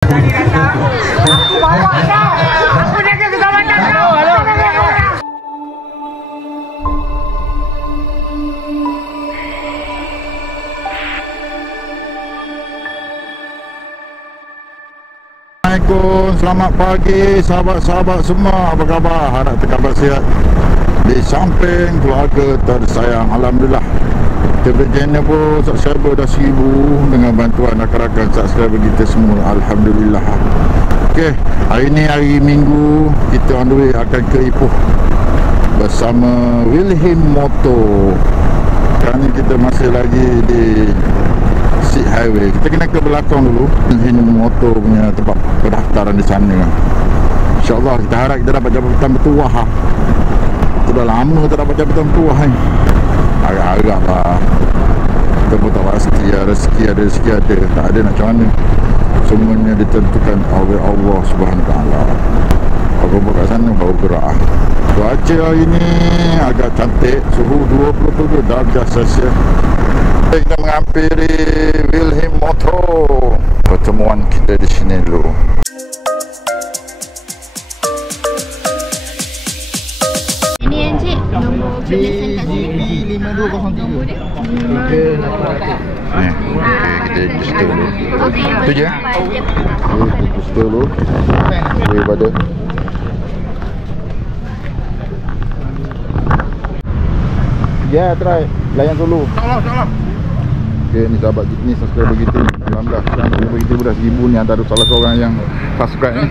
Aku bawa kau. Aku jaga keselamatan kau. Assalamualaikum, selamat pagi sahabat-sahabat semua. Apa khabar? Harap terkhabar sihat di samping keluarga tersayang. Alhamdulillah, kita channel pun subscriber dah 1000 dengan bantuan rakan-rakan subscriber kita semua. Alhamdulillah. Okey, hari ni hari Minggu, kita on the way akan ke Ipoh bersama Wilhelm Motor. Sekarang ni kita masih lagi di Sik Highway. Kita kena ke belakang dulu, Wilhelm Motor punya tempat pendaftaran di sana. InsyaAllah kita harap kita dapat jabatan bertuah. Kita dah lama tak dapat jabatan bertuah ni. Agak-agak lah. Kita pun tak pasti rezeki ada, rezeki ada. Tak ada nak macam mana. Semuanya ditentukan oleh Allah SWT. Aku buat kat sana baru gerak. Cuaca hari ni agak cantik. Suhu 27 darjah Celsius. Kita menghampiri Wilhelm Motor. Pertemuan kita di sini dulu. Ini Encik, nombor penyelesaian kat sini. 5203. Okey, kita register dulu. Okey. Itu je. Register dulu. Daripada ya, try layan dulu. Salah. Okey, ni sahabat ni subscriber kita. Alhamdulillah, subscriber kita dah 1000 ni, antara salah seorang yang subscribe ni.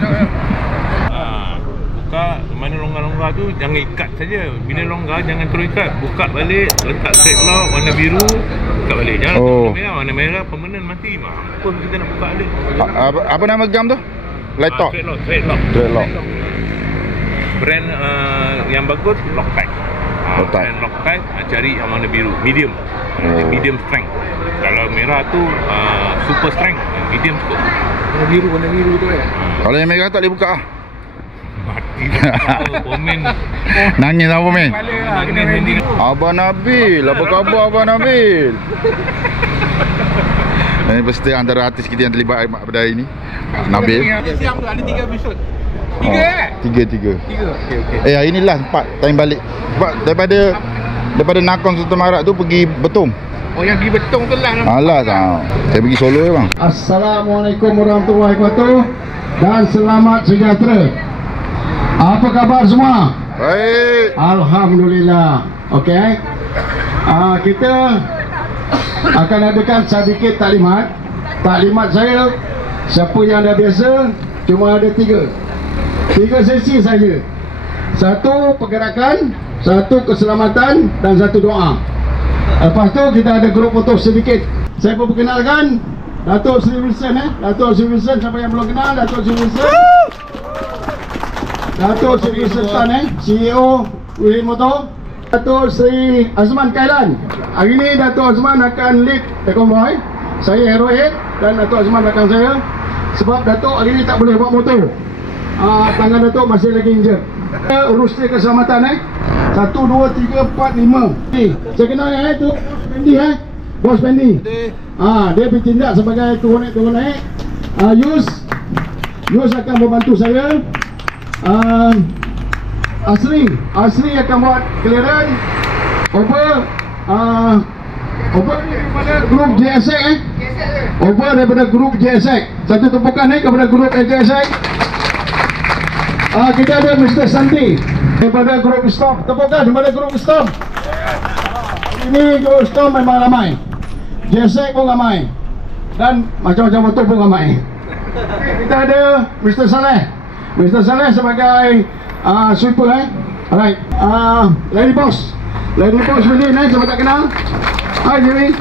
Buka mana longgar-longgar tu jangan ikat saja. Bila longgar jangan terus ikat. Buka balik, letak thread lock warna biru, buka balik. Jangan warna merah permanen mati. Apa kita nak buka balik? Apa nama gam tu? Lightok. Thread lock. Brand yang bagus Loctite. Brand Loctite, cari yang warna biru, medium. Medium strength. Kalau merah tu super strength, medium cukup. Warna biru tu kan. Kalau yang merah tak boleh buka ah. Mati. Komen. Nangis apa men? Abang Nabil, apa khabar Abang Nabil? Ini pasti antara artis kita yang terlibat pada hari ini, Nabil. Siang tu ada 3 episod. 3. Okey. Hari ni last 4 time balik. Sebab daripada Nakong Sultan Marat tu pergi Betong. Oh, yang pergi Betong tu lah. Alah tak. Saya pergi Solo je bang. Assalamualaikum warahmatullahi wabarakatuh dan selamat sejahtera. Apa khabar semua? Baik. Alhamdulillah. Okey. Kita akan adakan sedikit taklimat. Taklimat saya, siapa yang dah biasa, cuma ada 3 sesi saja. 1 pergerakan, 1 keselamatan dan 1 doa. Lepas tu kita ada grup foto sedikit. Saya perkenalkan Datuk Sri Wilson. Datuk Sri Wilson, siapa yang belum kenal Datuk Sri Wilson? Datuk Sri Wilson CEO Wilhelm Motor. Datuk Sri Azman Kailan. Hari ni Datuk Azman akan lead the convoy. Saya hero head dan Datuk Azman belakang saya. Sebab Datuk hari ni tak boleh bawa motor. Tangan Datuk masih lagi injured. Urus dia keselamatan 1, 2, 3, 4, 5. Saya kenal tu Pendi Bos Pendi. Dia bertindak sebagai turun naik. Yus akan membantu saya. Asri akan buat clearance. Over daripada grup JSX Over daripada grup JSX. Satu tumpukan kepada grup JSX. Kita ada Mr. Santi daripada grup Storm. Tepukan daripada grup Storm. Ini grup Storm memang ramai. JSX pun ramai. Dan macam-macam motor pun ramai. Kita ada Mr. Saleh. Mr. Saleh sebagai sweeper. Alright. Lady Boss William siapa tak kenal. Hi Jimmy.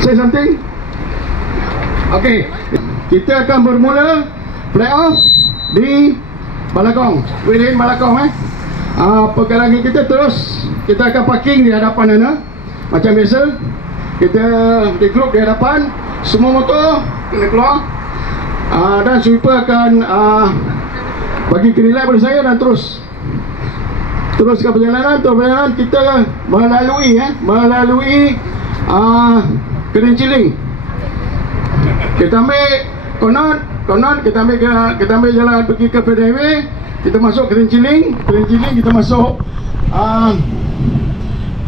Say something. Okay. Kita akan bermula playoff di Balakong, Wilhelm Balakong. Pergerakan kita terus. Kita akan parking di hadapan sana macam biasa. Kita di grup di hadapan. Semua motor kena keluar. Dan sweeper akan bagi keringat pada saya dan teruskan perjalanan. Kita melalui Kerinciling. Kita ambil Konon kita ambil jalan pergi ke Federal Highway, kita masuk ke Ciling kita masuk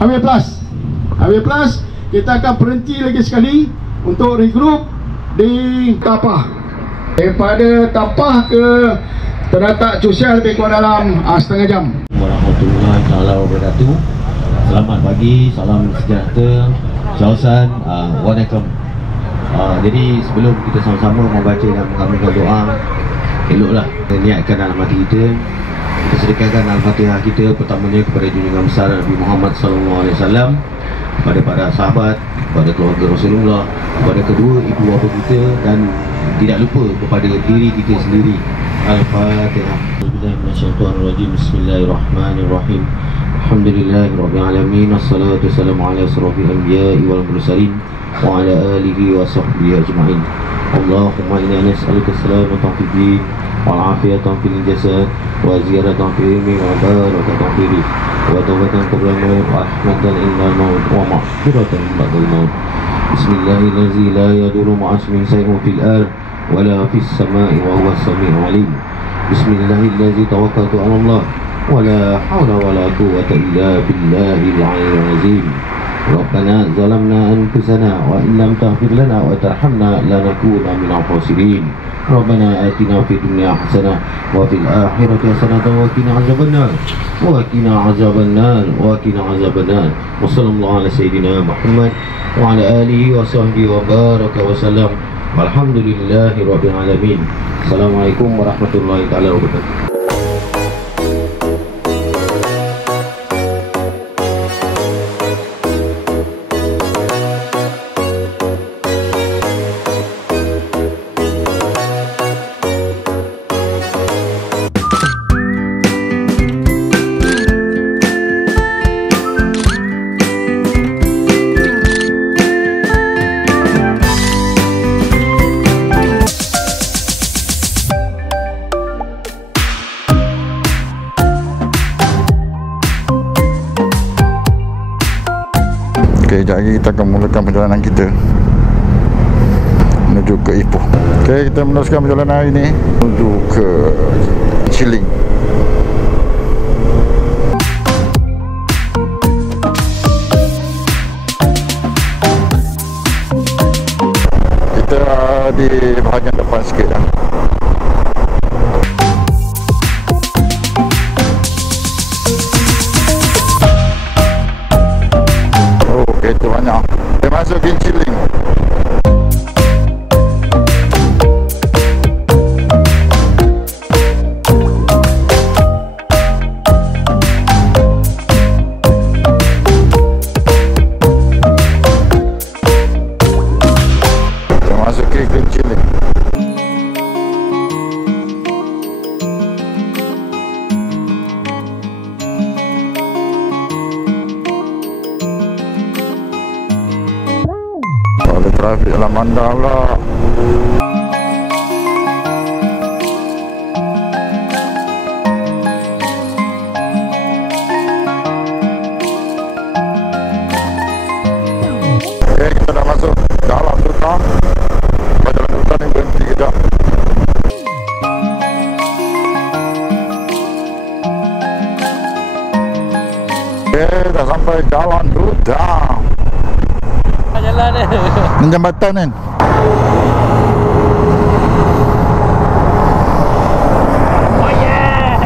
Highway Plus, kita akan berhenti lagi sekali untuk regroup di Tapah. Daripada Tapah ke terletak Cusial lebih kurang dalam setengah jam. Warahmatullahi wabarakatuh. Selamat pagi, salam sejahtera, Syausan, Waalaikum. Jadi sebelum kita sama-sama membaca dan mengamalkan doa, eloklah kita niatkan dalam hati kita sedekahkan Al-Fatihah kita pertamanya kepada junjungan besar Nabi Muhammad SAW, kepada para sahabat, kepada keluarga Rasulullah, kepada kedua ibu bapa kita, dan tidak lupa kepada diri kita sendiri. Al-Fatihah. Bismillahirrahmanirrahim. Alhamdulillahirabbil alamin. Wassalatu wassalamu ala asrofil anbiya'i wal mursalin wa ala alihi wa sahbihi ajma'in. Allahumma inna nas'aluka salamatan fid din wal afiyatan fil jasad wa ziyaratan fil ilmi wa barakatan fil rizq wa tawbatan qabla al-maut wa rahmatan inda al-maut wa maghfiratan ba'da al-maut. Bismillahirrahmanirrahim. La yadurru ma'asmin shay'un fil ard wa la fis sama'i wa huwa as-sami'ul 'alim. Bismillahirrahmanirrahim. Tawakkaltu 'ala Allah wa la hawla wa la quwwata illa billahil 'aliyyil 'azim. Rabbana zalamna anfusana wa in lam taghfir lana wa tarhamna lanakuna minal khasirin. Rabbana atina fid dunya hasanah wa fil akhirati hasanah wa qina azabannar wa qina azabannar wa qina azabannar. Wa sallallahu ala sayyidina Muhammad wa ala alihi wa sahbihi wa baraka wa sallam. Walhamdulillahi rabbil alamin. Assalamualaikum warahmatullahi taala wabarakatuh. Sekejap lagi kita akan mulakan perjalanan kita menuju ke Ipoh. Okey, kita meneruskan perjalanan hari ini menuju ke Ciling. Kita di bahagian depan sikit dah. Kereta banyak. Dia masuk ke Ciling. Dia masuk ke Ciling. Trafik dalam bandar pula. Okay, kita dah masuk dalam hutan. Jalan hutan ni berhenti kejap. Okay, dah sampai jalan hutan. Jalan ni. Jambatan kan. Oh yeah.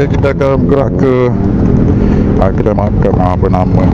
Okey, kita akan bergerak ke kedai makan apa nama.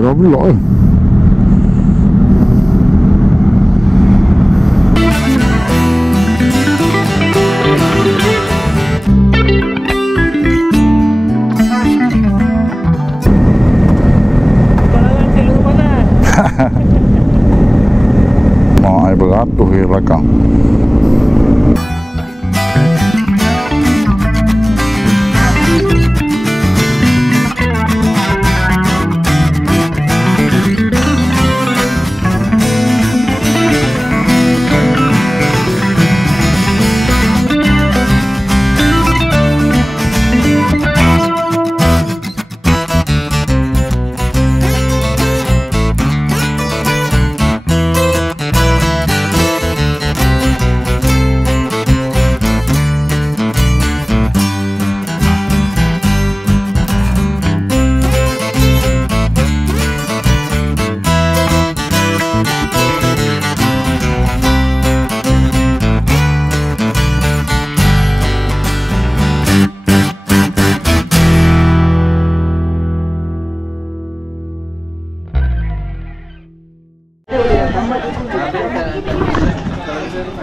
Dah pula mak air beratus di belakang.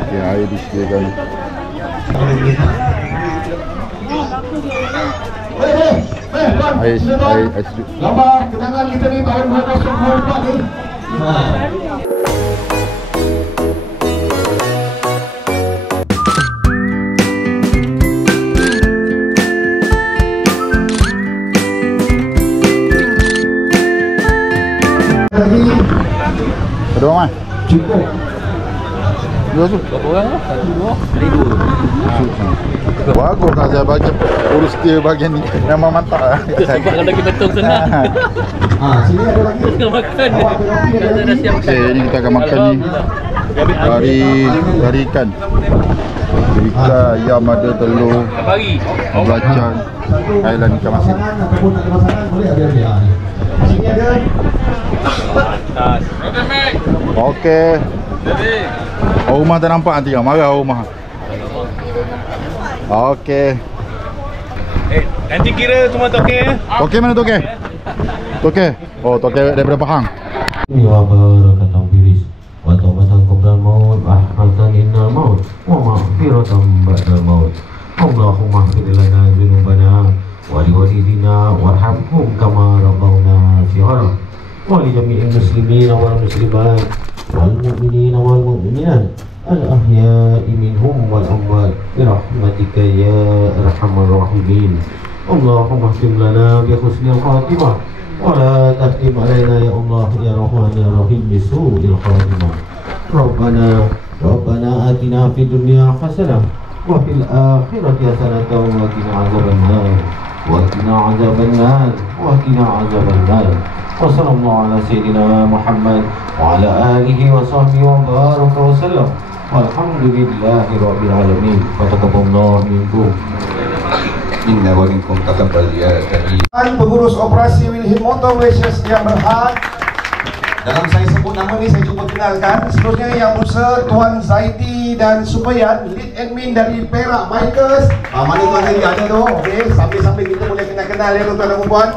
Ya, air disediakan. Air Gambar kenangan kita ni tahun 2024 ni. Ada orang mana? Cukup. Dua tu. Berapa orang lah? Satu, dua. Ada dua. Bagus tak saya bagi urus dia bagian ni. Memang mantap lah. Sebab kalau lagi betul senang. Sini ada lagi. Tengah makan. Kita dah siap. Okay, ni kita akan makan ni. Dari ikan. Ikan, ayam ada, telur, Pagi. belacan, Thailand ikan masin. Ataupun tak ada pasangan boleh ada dia. Sini ada. Okey. Oh, rumah tak nampak nanti kau marah rumah. Okey. Nanti kira semua toke ya. Okey mana Tokek? Tokek. Oh, Tokek daripada Pahang. Ya barakatuh biris. Wa taubatan qabla al-maut wa rahmatan innal maut wa maghfiratan ba'dal maut. Allahumma ighfir lana dzunubana wa li walidina warhamhum kama rabbawna shighara wa li jami'il muslimin wal muslimat wal mu'minina wal mu'minat al ahya'i minhum wal amwat bi rahmatika ya arhamar rahimin. Allahumma ighfir lana bi husnil khatimah ولا تختم علينا يا الله يا رحمن يا رحيم بسوء الخاتمة. ربنا آتنا في الدنيا حسنة وفي الآخرة حسنة وقنا عذاب النار وقنا عذاب النار وقنا عذاب النار. وصلى الله على سيدنا محمد وعلى آله وصحبه وبارك وسلم والحمد لله رب العالمين. وتقبل الله منكم. Inna wa minkum taqabbal ya karim. Pengurus operasi Wilhelm Motor Malaysia yang berhad. Dalam saya sebut nama ni saya cuba kenalkan. Seterusnya yang berusaha Tuan Zaidi dan Supayan, lead admin dari Perak Bikers. Mana Tuan Zaidi ada tu? Okey, sambil-sambil kita boleh kenal-kenal ya tuan-tuan dan puan.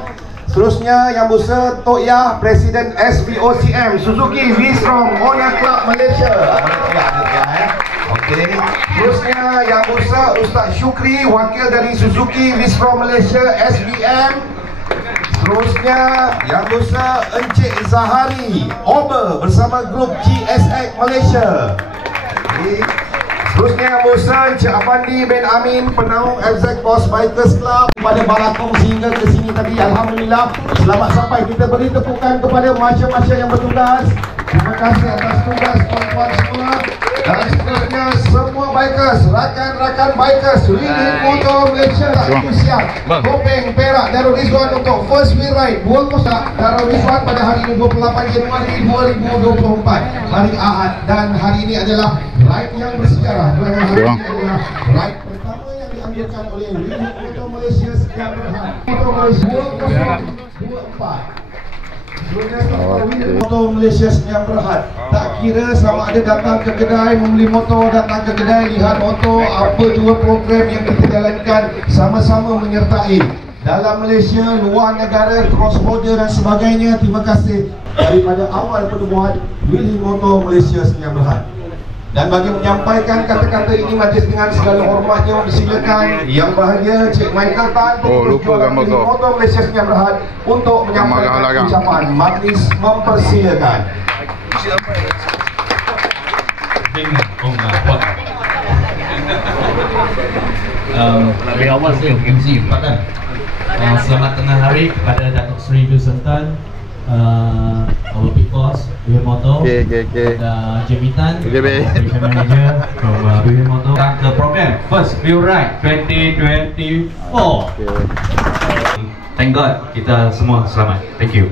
Seterusnya yang berusaha Tok Yah, Presiden SVOCM Suzuki V-Strom Owner Club Malaysia. Okey. Terusnya yang berusaha Ustaz Syukri, wakil dari Suzuki V-Strom Malaysia SVM. Seterusnya yang berusaha Encik Zahari Ober bersama grup GSX Malaysia. Okay. Seterusnya yang berusaha Encik Afandi bin Amin, penaung FZ Boss Bikers Club. Pada Balakong sehingga ke sini tadi, alhamdulillah selamat sampai. Kita beri tepukan kepada masya-masya yang bertugas. Terima kasih atas tugas tuan-tuan semua. Dan seterusnya semua bikers, rakan-rakan bikers Wilhelm Motor Malaysia itu siap. Topeng Perak Darul Rizwan untuk first wheel ride 2 kosak Darul Rizwan pada hari ini 28 Januari 2024 hari Ahad. Dan hari ini adalah ride yang bersejarah. Hari ini adalah ride pertama yang diambilkan oleh Wilhelm Motor Malaysia sekian berhad. Motor Malaysia 2024. Motor Malaysia yang berhad. Tak kira sama ada datang ke kedai, membeli motor, datang ke kedai, lihat motor, apa juga program yang kita jalankan, sama-sama menyertai dalam Malaysia, luar negara, cross border dan sebagainya. Terima kasih daripada awal penubuhan Wilhelm Motor Malaysia yang berhad. Dan bagi menyampaikan kata-kata ini majlis dengan segala hormatnya, disilakan Yang Bahagia Cik Michael Tan, lupa gambar kau. Motor Malaysia yang berhad untuk menyampaikan ucapan. Majlis mempersilakan. Lebih awal saya MC Patan. Selamat tengah hari kepada Datuk Seri Sultan, our big boss Wilhelm Motor, dan Jemitan, Operation Manager from Wilhelm Motor. Ke program First Wheel Ride 2024. Thank God kita semua selamat. Thank you.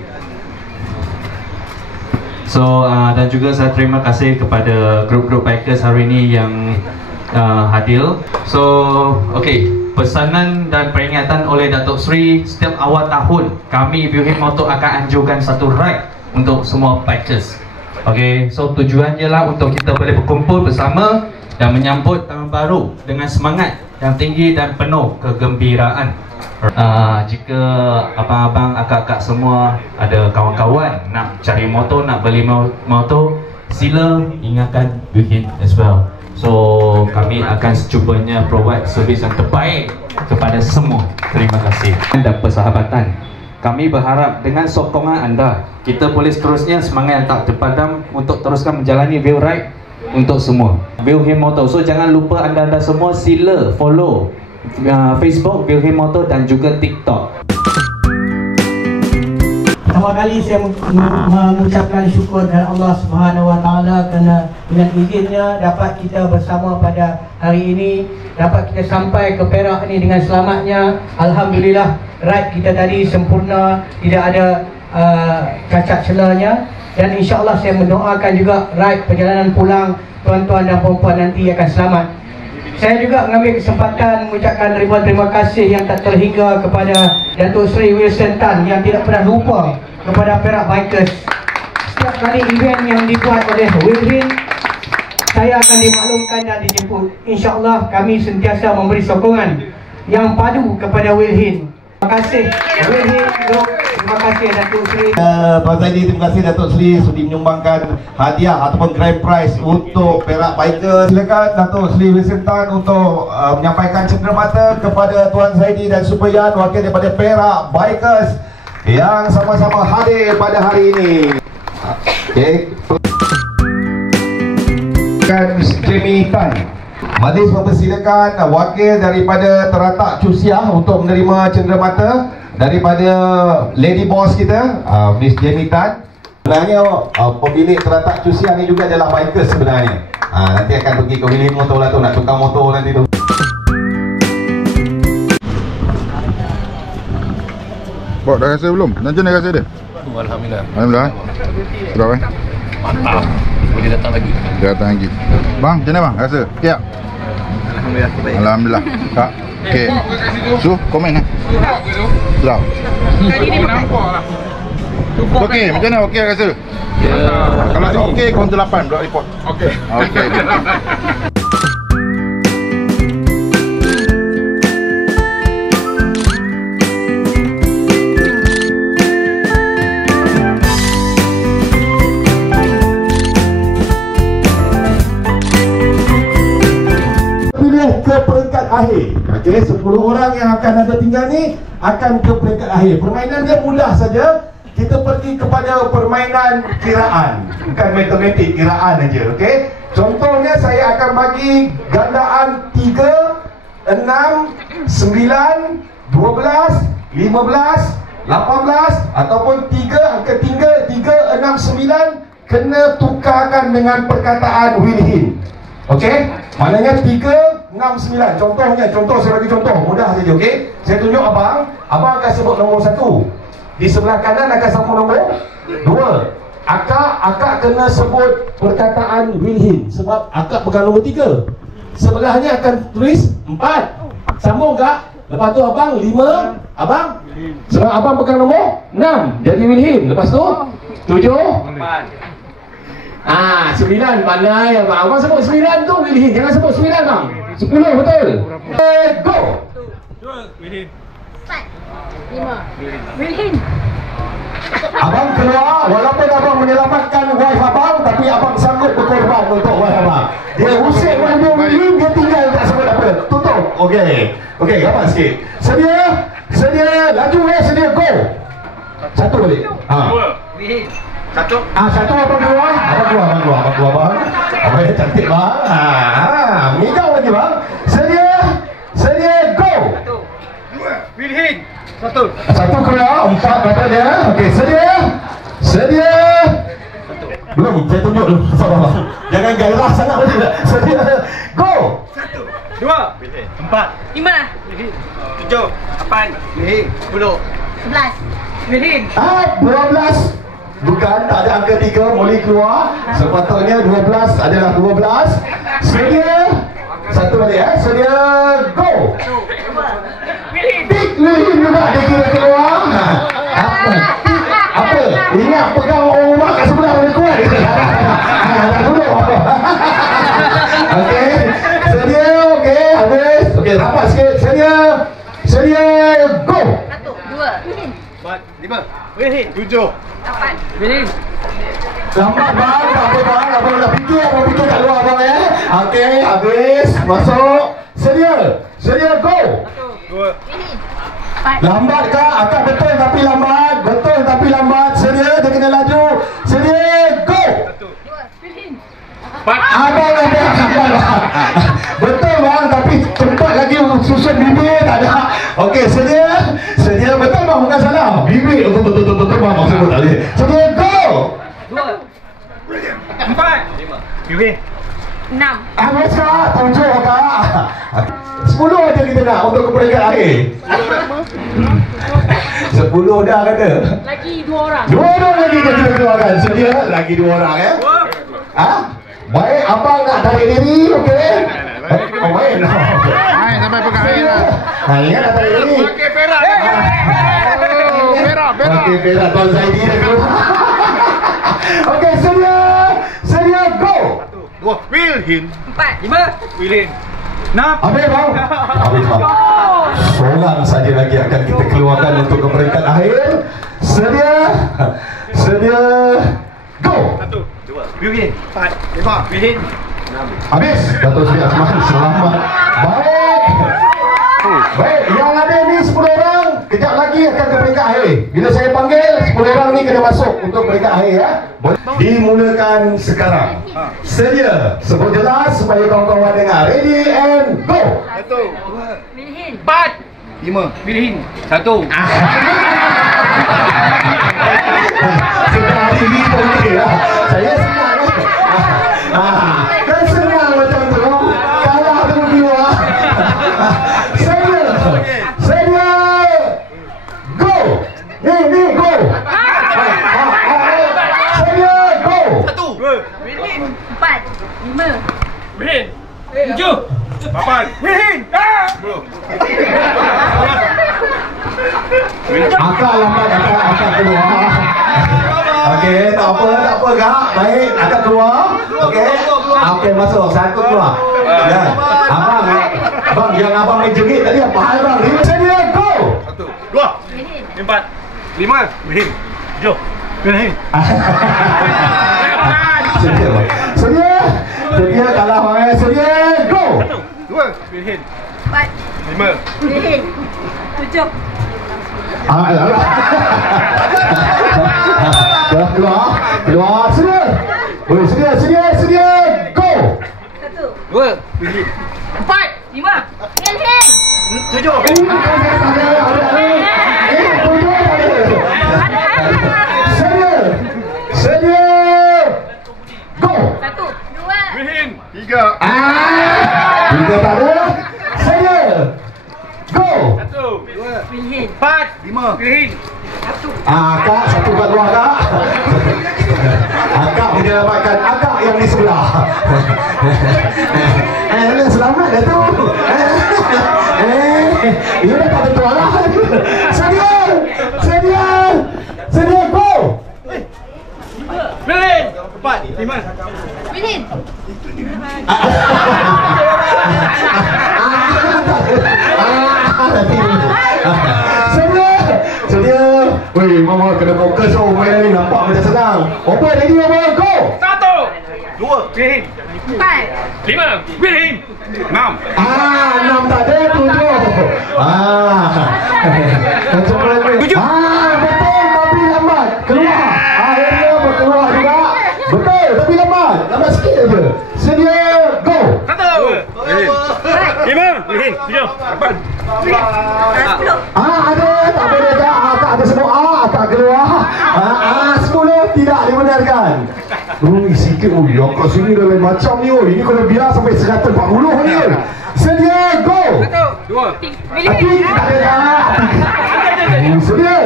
So dan juga saya terima kasih kepada grup-grup bikers hari ini yang hadir. So okay, pesanan dan peringatan oleh Datuk Seri, setiap awal tahun kami Wilhelm Motor akan anjurkan satu ride untuk semua bikers. Okay, so tujuannya lah untuk kita boleh berkumpul bersama dan menyambut tahun baru dengan semangat yang tinggi dan penuh kegembiraan. Jika abang-abang, akak-akak semua ada kawan-kawan nak cari motor, nak beli motor, sila ingatkan Wilhelm as well. So kami akan secubanya provide servis yang terbaik kepada semua. Terima kasih. Dan persahabatan, kami berharap dengan sokongan anda, kita boleh seterusnya semangat yang tak terpadam untuk teruskan menjalani wheel ride untuk semua Wilhelm Motor. So jangan lupa anda semua sila follow Facebook Wilhelm Motor dan juga TikTok. Pertama kali saya mengucapkan syukur kepada Allah Subhanahu Wa Taala kerana dengan izinnya dapat kita bersama pada hari ini, dapat kita sampai ke Perak ini dengan selamatnya. Alhamdulillah, ride kita tadi sempurna, tidak ada cacat celanya, dan insya-Allah saya mendoakan juga ride perjalanan pulang tuan-tuan dan puan-puan nanti akan selamat. Saya juga mengambil kesempatan mengucapkan ribuan terima kasih yang tak terhingga kepada Datuk Seri Wilson Tan yang tidak pernah lupa kepada Perak Bikers. Setiap kali event yang dibuat oleh Wilhin, saya akan dimaklumkan dan dijemput. InsyaAllah kami sentiasa memberi sokongan yang padu kepada Wilhin. Terima kasih Wilhin Group. Terima kasih Datuk Seri. Tuan Zaidi, terima kasih Datuk Seri sudi menyumbangkan hadiah ataupun grand prize untuk Perak Bikers. Silakan Datuk Seri Wilson Tan untuk menyampaikan cenderamata kepada Tuan Zaidi dan Supayan, wakil daripada Perak Bikers yang sama-sama hadir pada hari ini. Okey. Miss Jamie Tan. Majlis mempersilakan wakil daripada Teratak Cusiah untuk menerima cenderamata daripada Lady Boss kita, Miss Jamie Tan. Sebenarnya pemilik Teratak Cusiah ni juga adalah bikers sebenarnya. Nanti akan pergi ke Wilhin motor lah tu, nak tukar motor nanti tu. Bok, dah rasa belum? Macam mana rasa dia? Alhamdulillah. Alhamdulillah. Sedap Mantap. Boleh datang lagi. Dia datang lagi. Bang, macam mana bang? Rasa? Okey tak? Alhamdulillah. Baik. Alhamdulillah. Tak? Okey. So, komen lah. Sedap. Okey, macam mana? Okey rasa? Kalau tak okey, kaunter 8 buat report. Okey. Okey. Ke peringkat akhir. Okey, 10 orang yang akan ada tinggal ni akan ke peringkat akhir. Permainan dia mudah saja. Kita pergi kepada permainan kiraan, bukan matematik, kiraan aja. Okey. Contohnya saya akan bagi gandaan 3, 6, 9, 12, 15, 18 ataupun 3 angka 3, 6, 9 kena tukarkan dengan perkataan Wilhin. Okey? Maknanya 3, 6, 9. Contoh saya bagi contoh, mudah saja, okey? Saya tunjuk abang akan sebut nombor 1. Di sebelah kanan akan sebut nombor 2. Akak kena sebut perkataan Wilhin sebab akak pegang nombor 3. Sebelahnya akan tulis 4. Sambung tak? Lepas tu abang 5, abang sebab abang pegang nombor 6. Jadi Wilhin. Lepas tu 7, 9, pandai abang. Abang sebut 9 tu Wilhin, jangan sebut 9 bang. 10 betul. Go. 2 Wilhin. 4 5 Wilhin. Abang keluar, walaupun abang menyelamatkan wife abang, tapi abang sanggup berkorban untuk wife abang. Dia usik wife dia Wilhin, dia tinggal tak sebut apa. Tutup. Okey, gampang sikit. Sedia, laju sedia, go. Satu balik. 2 Wilhin. Satu abang keluar. Abang keluar. Abang cantik bang. Migau lagi bang. Sedia, go. 2 Wilhin. Satu keluar, 4 kata dia. Okey, sedia. Belum, saya tunjuk dulu. Sabar. Jangan gairah sangat tadi. Sedia, go. 1 2 Wilhin. 4 5 Wilhin. 7 8 Wilhin. 10 11 Wilhin. 12. Bukan, tak ada angka 3, boleh keluar. Sepatutnya 12 adalah 12. Sedia. Satu balik sedia, go. 2 Wilhin. Tik Wilhin juga dia kira keluar. Apa? Ingat pegang orang rumah kat sebelah boleh keluar. Tak duduk. Okey. Sedia, okey, habis. Okey, rapat sikit. Sedia, go. 1 2 Wilhin. 4 5 Wilhin. 7 8 Wilhin. Lambat bang, tak apa bang. Abang dah fikir kat luar bang ya. Okey, habis. Masuk. Sedia, go. 2 Wilhin. Lambat kah? Akak betul tapi lambat. Sedia, dia kena laju. Sedia, go. 2 Wilhin. Abang ada. Betul bang, tapi tempat lagi susun bibir tak ada. Okey, sedia betul bang, bukan salah. Bibir betul bang, maksud Yuhin. 6. Habis kak, 7 kak. 10 aja kita nak untuk ke peringkat akhir. 10 dah kata. Lagi 2 orang. 2 orang lagi kita keluarkan. Sedia lagi 2 orang ya. Ha? Baik, abang nak tarik diri, okey? Oh, baik. Hai, sampai pegang air lah. Ha, ingat nak tarik diri. Okey, perak. Perak, perak. Okey, perak Tuan Zaidi dah keluar. Okey, sedia. Sedia, go. 2. Wilhin. 4. 5. Wilhin. 6. Habis bang? Habis bang. Seorang saja lagi akan kita keluarkan untuk ke peringkat akhir. Sedia. Sedia. Go. 1. 2. Wilhin. 4. 5. Wilhin. 6. Habis. Datuk Seri Azman selamat. Baik. Baik, yang ada ni 10 orang. Kejap lagi akan ke peringkat akhir. Bila saya panggil, 10 orang ni kena masuk untuk peringkat akhir ya. Dimulakan sekarang. Sedia. Sebut jelas supaya kawan-kawan dengar. Ready and go. 1. 2. Wilhin. 4. 5. Wilhin. 1. Sekali ni pun okey lah. Saya senang kan senang macam tu. Kalah tu keluar. Sedia. Go. Ni go. Sedia go. 1. Wilhin. 4. 5. Wilhin. 7. 8. Wilhin. 10. Akak lambat, akak keluar. Okey, tak apa kak. Baik, akak keluar. Okey. Okey, masuk. Satu keluar. Ya. Abang yang abang main jengit tadi apa hal bang? Sedia go. 1. 2. 4. 5. Wilhin. 7. Wilhin. Sedia. Sedia. Sedia kalah bang. Sedia go. 2. Wilhin. 4. 5. Wilhin. 7. Keluar. Sedia. Sedia. Go. 1. 2. Wilhin. 4. 5. Wilhin. 7. Sedia. Go. 1. 2. Wilhin. 3. 3 tak ada. Sedia. Go. 1. 2. Wilhin. 4. 5. Wilhin. Akak satu kat luar kak. Akak menyelamatkan akak yang di sebelah. Selamat dah tu. Ia dah tak ada tuaran. Sedia go. Wilhin. 4. 5. Wilhin. Sedia. Weh, mama kena fokus oh main ni nampak macam senang. Open ready mama go. 1. 2. Wilhin. 4. 5. Wilhin. 6. 6 tak ada 7. Macam mana? 7. Betul tapi lambat. Keluar. Akhirnya berkeluar juga. Betul tapi lambat. Lambat sikit aja. Sedia go. 1. Wilhin. 5. Wilhin. 7. 8. 10. Ada tak boleh tak? Akak ada semua akak keluar. 10 tidak dibenarkan. Sikit akak sini dah lain macam ni. Ini kalau biar sampai 140 ni. Sedia go. 1. 2. Wilhin. Tak ada dah. Sedia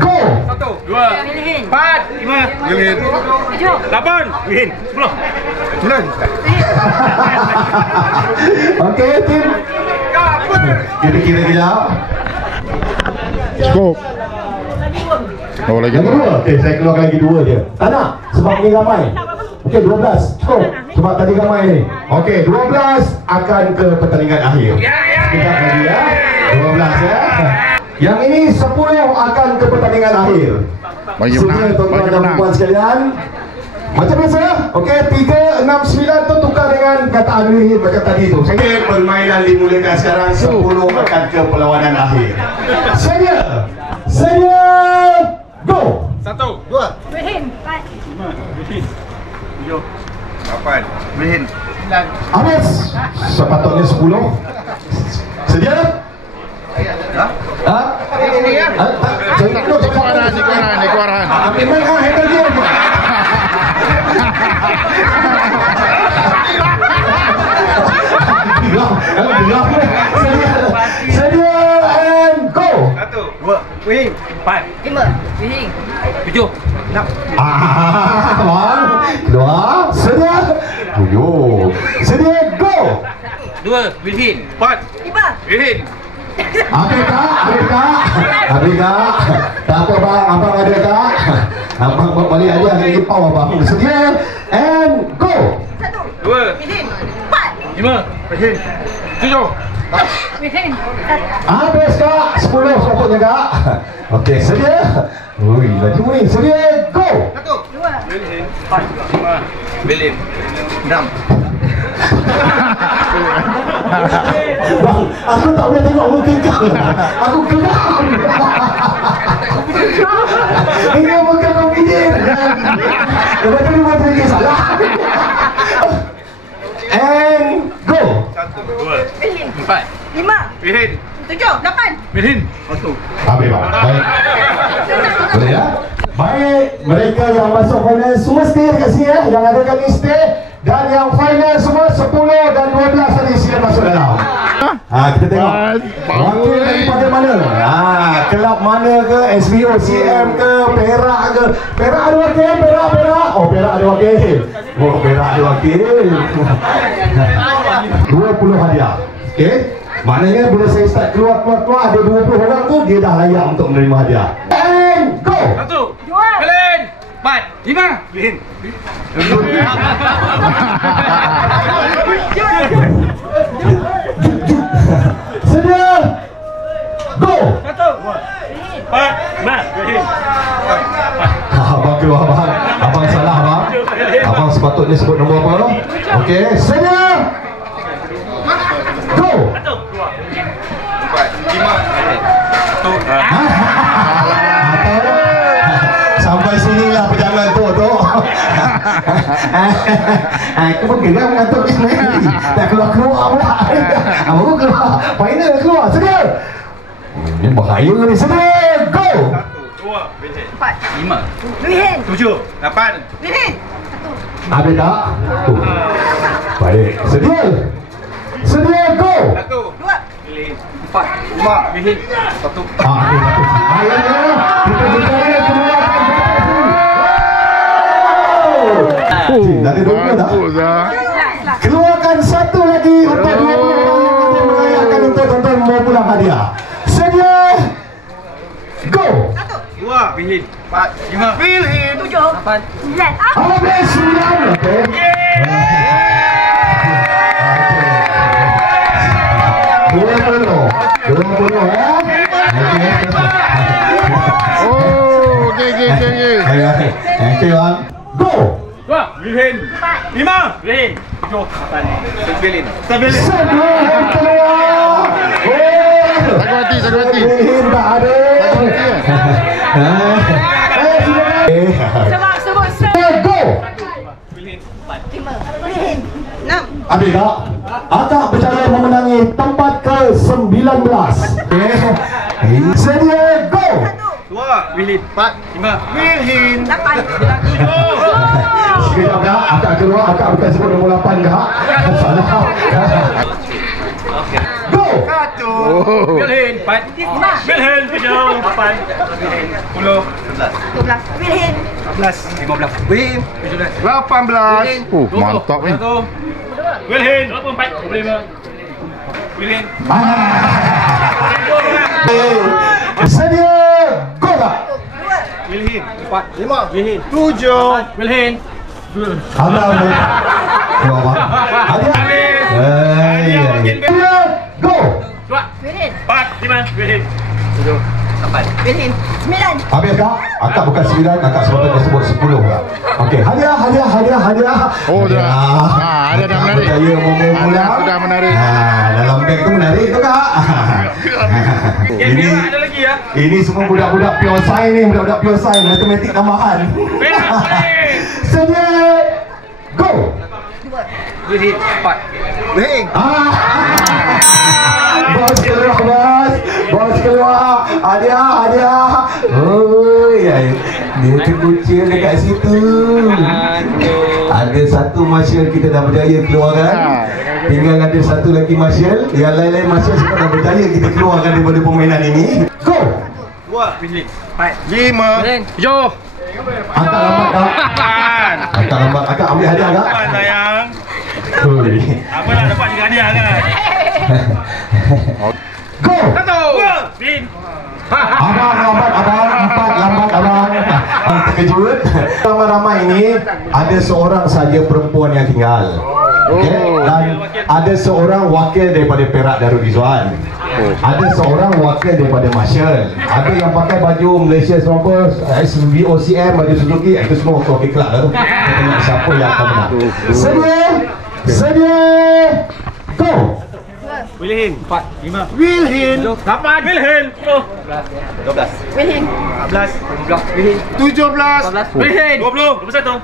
go. 1. 2. Wilhin. 4. 5. Wilhin. 7. 8. Wilhin. 10. 9. Okey tim. Kira-kira kejap. Cukup. Oh, lagi Lagi 2. Okey, saya keluarkan lagi 2 je. Tak nak sebab ni ramai. Okey, 12. Cukup. Sebab tadi ramai ni. Okey, 12 akan ke pertandingan akhir. Sekejap lagi ya. 12 ya. Yang ini 10 akan ke pertandingan akhir. Bagi menang. Tuan-tuan dan puan sekalian. Macam biasa, okey, 3, 6, 9 tu tukar dengan kataan ni macam tadi tu. Okey, permainan dimulakan sekarang. 10 akan ke perlawanan akhir. Sedia, go. 1. 2. Wilhin. 4. 5. Wilhin. 7. 8. Wilhin. 9. Habis. Sepatutnya 10. Sedia? Ni keluaran. Ambil mic handle dia. 4, 5. Wilhin. 7, 6. Bang. Keluar. Sedia. Sedia, go. 2, Wilhin. 4, 5. Wilhin. Habis kak? Tak apa bang, abang ada kak? Abang balik aja, ada lagi power abang. Sedia, and go. 2, Wilhin. 4. 5, Wilhin. 7. Wilhin. Habis kak, 10 sepatutnya kak. Okey, sedia. Ui, laju ni. Sedia, go. 2. Wilhin. 4, 5, Wilhin. 6. Bang, aku tak boleh tengok muka kau. Aku geram. Ini muka kau bidin. Lepas tu dia buat lagi salah. And go. 1, 2, Wilhin. 4, 5. Wilhin. 7. 8. Wilhin. 1. Habis bang. Baik. Boleh ya? Baik, mereka yang masuk final semua stay dekat sini ya. Yang ada kat ni stay. Dan yang final semua 10 dan 12 tadi sila masuk dalam. Kita tengok wakil daripada mana? Kelab mana ke? SBO, CM ke? Perak ke? Perak ada wakil? Perak. Oh, Perak ada wakil. Oh, Perak ada wakil. 20 hadiah. Okey? Maknanya bila saya start keluar ada 20 orang tu dia dah layak untuk menerima hadiah. And go. 1, 2, Wilhin. 4, 5, Wilhin. Sedia. Go. 1, 2, 4, 5, Wilhin. Abang keluar bang. Abang salah bang. Abang sepatutnya sebut nombor apa? Okey, sedia. Go. 1, 2, 4, 5, Wilhin. 1. Sampai sinilah perjalanan tu. Aku pun geram mengantuk ni. Tak keluar pula. Abang keluar. Final dah keluar. Sedia. Ini bahaya ni. Sedia. Go. 1, 2, Wilhin. 4. 5, Wilhin. 7, 8. Wilhin. Habis tak? Baik. Sedia. Sedia. Go. 1, 2. Wilhin. 4, 5, Wilhin. 1. Akhirnya kita berjaya keluar. Dah ada 20 dah. Keluarkan satu lagi untuk 20 orang yang nanti melayakkan untuk tonton membawa pulang hadiah. Sedia. Go. 2, Wilhin. 4, 5, Wilhin. 7. 8. 9. Habis 9. Okey. Dua ya. Oh, okey. Okey bang. Go. 2, Wilhin. 5, Wilhin. 7, 8. Wilhin. 7. Sebelum keluar. Sakit hati. Wilhin tak ada. Sebut. Go. Wilhin. 5. Wilhin. 6. Habis tak? Akak berjaya memenangi tempat ke-19. Sedia, go! 2, Wilhin. 4, 5, Wilhin. 8. 7. Sekejap dah, akak keluar, akak bukan sebut nombor 8 kak. Salah. Go! 1, Wilhin. 4, 5, Wilhin. 7, 8, Wilhin. 10, 12. Wilhin. 14, 15, Wilhin. 17, 18. Mantap ni. 1, Wilhin. 24, 25, Wilhin. Sedia, go kak! Wilhin. 4, 5, Wilhin. 7, Wilhin. Abang keluar bang. Hadiah. Sedia, go! 2, Wilhin. 4, 5, Wilhin. 7, 8. Wilhin. 9. Habis kak? Akak bukan 9, akak sepatutnya sebut 10 kak. Okey, hadiah. Oh, dah. Ada dah menarik. Berjaya membawa pulang. Sudah menarik. Dalam beg tu menarik tu kak. Ini ada lagi ya. Ini semua budak-budak pure science ni, budak-budak pure science, matematik tambahan. Sedia, go. 2. Wilhin. 4, Wilhin. Bos keluar, bos keluar. Hadiah. Oh, ya. Dia terkucil dekat situ. Ada satu marshal kita dah berjaya keluarkan. Tinggal ada satu lagi marshal. Yang lain-lain marshal semua dah berjaya kita keluarkan daripada permainan ini. Go. 5 7 Agak lambat tak? Agak lambat. Agak ambil hadiah agak. sayang. Hui. Apa nak dapat juga hadiah kan? Go! 1 Bin. Abang lambat abang. 4 lambat abang. Terkejut. Ramai-ramai ini ada seorang saja perempuan yang tinggal. Okay? Dan ada seorang wakil daripada Perak Darul Rizwan. Ada seorang wakil daripada Marshall. Ada yang pakai baju Malaysia Snowbird, VOCM, baju Suzuki. Itu semua wakil kelab lah tu. Kita tengok siapa yang akan menang. Sedia? Sedia? Go! Wilhin 4 5 Wilhin 8 Wilhin 10 12 Wilhin 14 Wilhin 17 Wilhin 20 21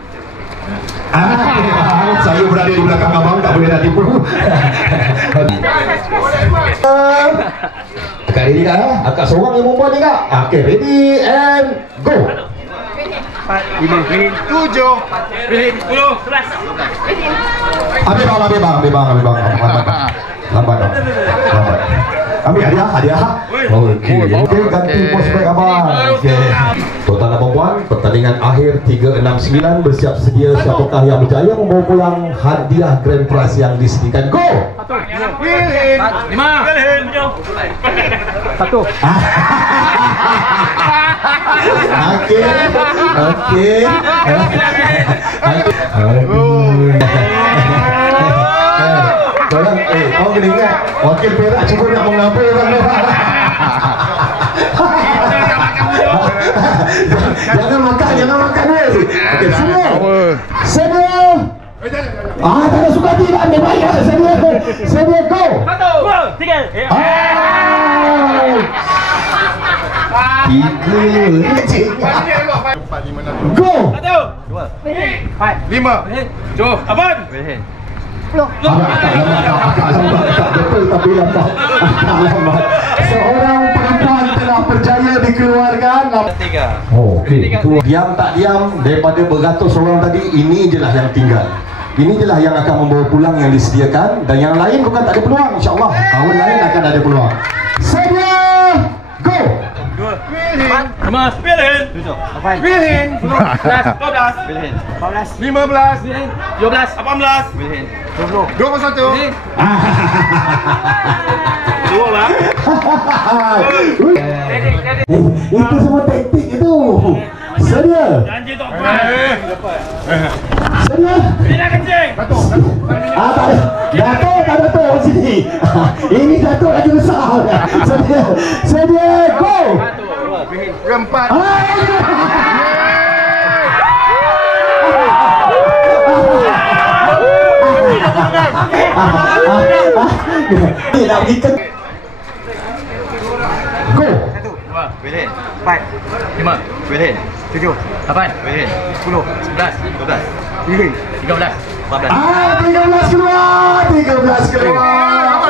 Saya berada di belakang abang, tak boleh nak tipu. Akak ready tak? Akak seorang yang perempuan ni kak? Okay, ready and go. 4 5 Wilhin 7 Wilhin 10 11 Ambil bang. Lambat. Ambil hadiah. Okey, ganti pos bag abang. Okey. Tuan-tuan dan puan-puan, pertandingan akhir 369 bersiap sedia siapakah yang berjaya membawa pulang hadiah grand prize yang disediakan. Go! 5 Wilhin 1 Okey. Korang, kau kena ingat wakil Perak cuba nak mengapa orang ni. Jangan makan ni. Okey, sedia. Tak ada suka hati nak ambil baik. Sedia, go. 1 2 3 Go. 1 2 4 5 7 Abang Wilhin Agak betul tapi lambat. Seorang perempuan telah berjaya dikeluarkan. 3 Okey. Diam tak diam daripada beratus orang tadi, ini je lah yang tinggal. Ini je lah yang akan membawa pulang yang disediakan, dan yang lain bukan tak ada peluang. InsyaAllah tahun lain akan ada peluang. Sedia, go. 5 Wilhin 7 Wilhin 12 Wilhin 14 15 Wilhin 17 18 Wilhin 20 21 Dua lah. Itu semua taktik itu. Sedia. Janji tak boleh. Sedia. Ini dah kencing. Tak ada. Datuk sini. Ini Datuk lagi besar. Sedia, go. 1 2 4 Ni nak pergi ke go. 1 2 Wilhin 4 5 Wilhin 7 8 Wilhin 10 11 12 Wilhin 13 14 13 keluar.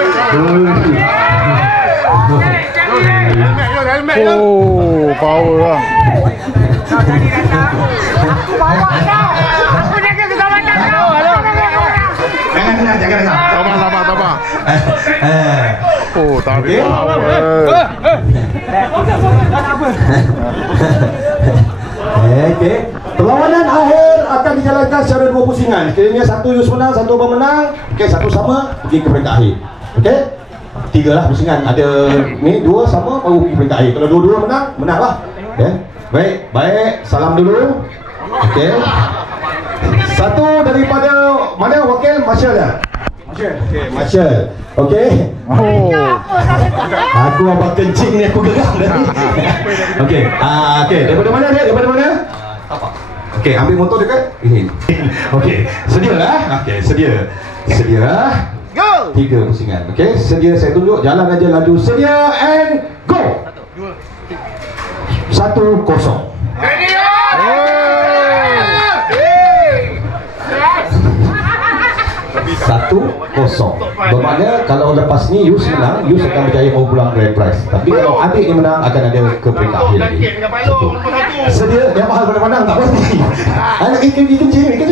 Oh, power bang. Aku bawa kau. Aku jaga keselamatan kau. Jangan. Sabar. Oh, tak ada. Okey. Perlawanan akhir akan dijalankan secara 2 pusingan. Sekiranya satu Yus menang, satu abang menang. Okey, satu sama pergi ke peringkat akhir. Okey? 3 lah pusingan. Ada ni 2 sama baru pergi peringkat akhir. Kalau 2-2 menanglah. Okey. Baik. Salam dulu. Okey. Satu daripada mana wakil Marshall dah? Okey, Marshall. Okey. Oh. Aku abang kencing ni aku geram tadi. Okey. Okey, daripada mana dia? Apa? Okey, ambil motor dekat ini. Okey, sedia lah. Okey, sedia. Go. 3 pusingan. Okey, sedia, saya tunjuk jalan aja laju. Sedia and go. 1 0. Ready? 1-0. Bermakna kalau lepas ni Yus menang, Yus akan berjaya bawa pulang grand prize. Tapi kalau adik ni menang, akan ada ke peringkat akhir lagi. Sedia, dia mahal mana-mana tak berhenti. Anak ikan kencing.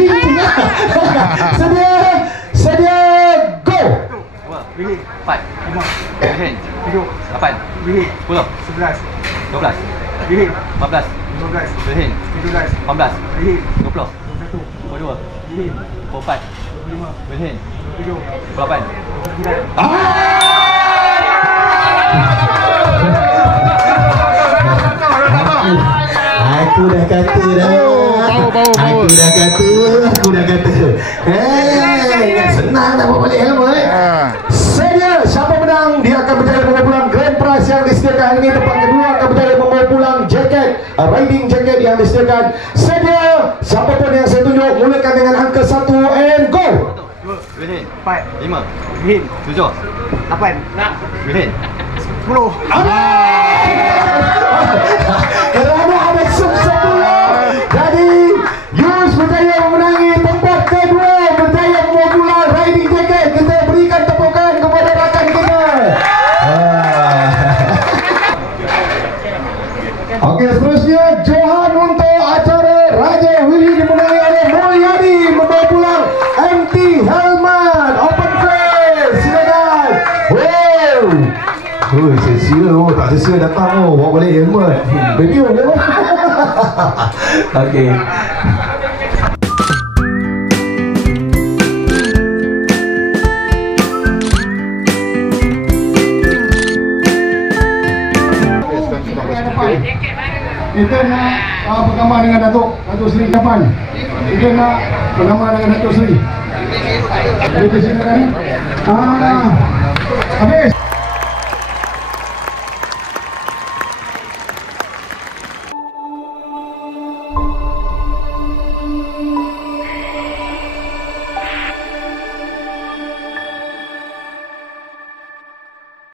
Sedia, go. 4 5 7 8 10 11 12 Rehin 14 15 Rehin 17 18 Rehin 20 22 Rehin 24 25 Rehin 28 Aku dah kata dah. Aku dah kata. Senang nak bawa balik helmet. Saja siapa menang dia akan berjaya membawa pulang grand prize yang disediakan ini. Tempat kedua akan berjaya membawa pulang jaket, riding jacket yang disediakan. Saja siapa pun yang saya tunjuk mulakan dengan angka 1 and go. 2 Rehin 4 5 Rehin 7 8 Rehin 10 Kerana ada sebelum jadi Yus berjaya memenangi tempat kedua, berjaya membawa pulang riding jacket. Kita berikan tepukan kepada rakan kita. Okey, seterusnya Johan untuk acara Raja Willy dimenangi oleh Mulyadi membawa pulang MT Helmet Open Face. Silakan. Wow. Oh, sesia. Oh, tak sesia datang. Oh, bawa balik helmet. Baby on dia. Okey. Kita nak bergambar dengan Datuk Seri kapan? Kita nak bergambar dengan Datuk Seri. Kita silakan. Habis.